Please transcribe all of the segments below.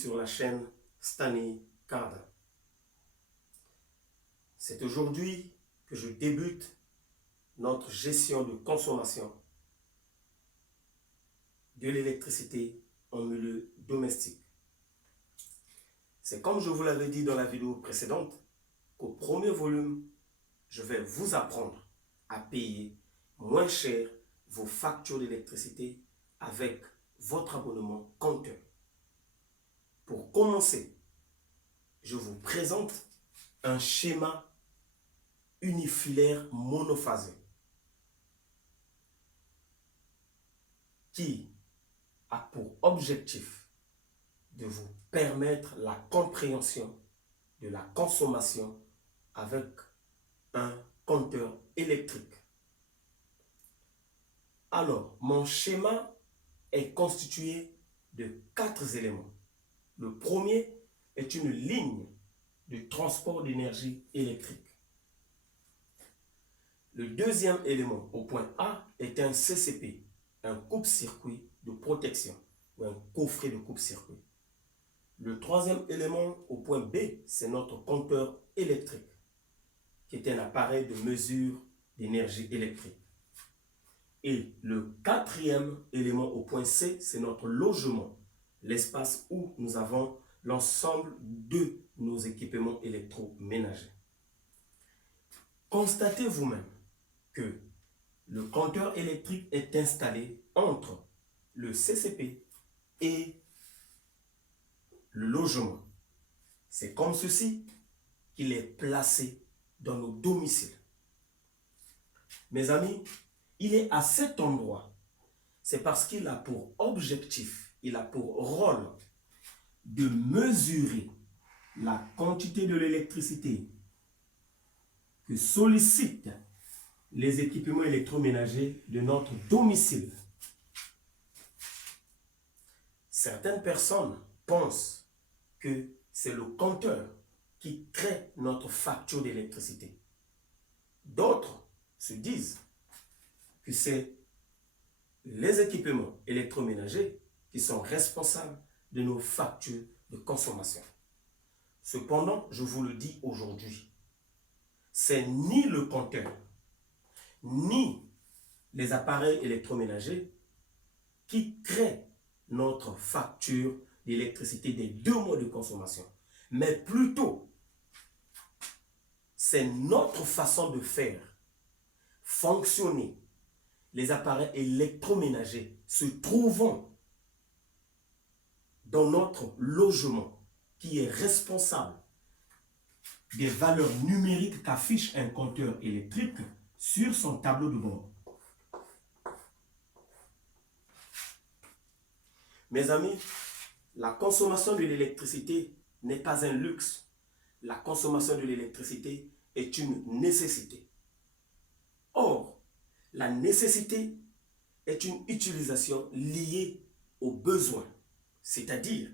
sur la chaîne Stanley Cardin. C'est aujourd'hui que je débute notre gestion de consommation de l'électricité en milieu domestique. C'est comme je vous l'avais dit dans la vidéo précédente, qu'au premier volume, je vais vous apprendre à payer moins cher vos factures d'électricité avec votre abonnement compteur. Pour commencer, je vous présente un schéma unifilaire monophasé qui a pour objectif de vous permettre la compréhension de la consommation avec un compteur électrique. Alors, mon schéma est constitué de 4 éléments. Le premier est une ligne de transport d'énergie électrique. Le deuxième élément au point A est un CCP, un coupe-circuit de protection ou un coffret de coupe-circuit. Le troisième élément au point B, c'est notre compteur électrique, qui est un appareil de mesure d'énergie électrique. Et le quatrième élément au point C, c'est notre logement, l'espace où nous avons l'ensemble de nos équipements électroménagers. Constatez vous-même que le compteur électrique est installé entre le CCP et le logement. C'est comme ceci qu'il est placé dans nos domiciles. Mes amis, il est à cet endroit. C'est parce qu'il a pour objectif, il a pour rôle de mesurer la quantité de l'électricité que sollicitent les équipements électroménagers de notre domicile. Certaines personnes pensent que c'est le compteur qui crée notre facture d'électricité. D'autres se disent que c'est les équipements électroménagers qui sont responsables de nos factures de consommation. Cependant, je vous le dis aujourd'hui, c'est ni le compteur, ni les appareils électroménagers qui créent notre facture d'électricité des 2 mois de consommation, mais plutôt c'est notre façon de faire fonctionner les appareils électroménagers se trouvant dans notre logement qui est responsable des valeurs numériques qu'affiche un compteur électrique sur son tableau de bord. Mes amis, la consommation de l'électricité n'est pas un luxe. La consommation de l'électricité est une nécessité. Or, la nécessité est une utilisation liée aux besoins, c'est-à-dire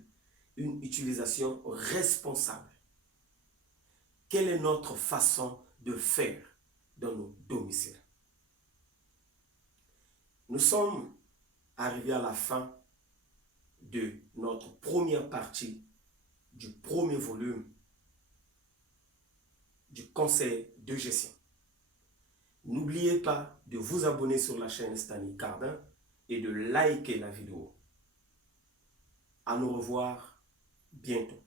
une utilisation responsable. Quelle est notre façon de faire dans nos domiciles? Nous sommes arrivés à la fin de notre première partie du premier volume du conseil de gestion. N'oubliez pas de vous abonner sur la chaîne Stanley Cardin et de liker la vidéo. À nous revoir bientôt.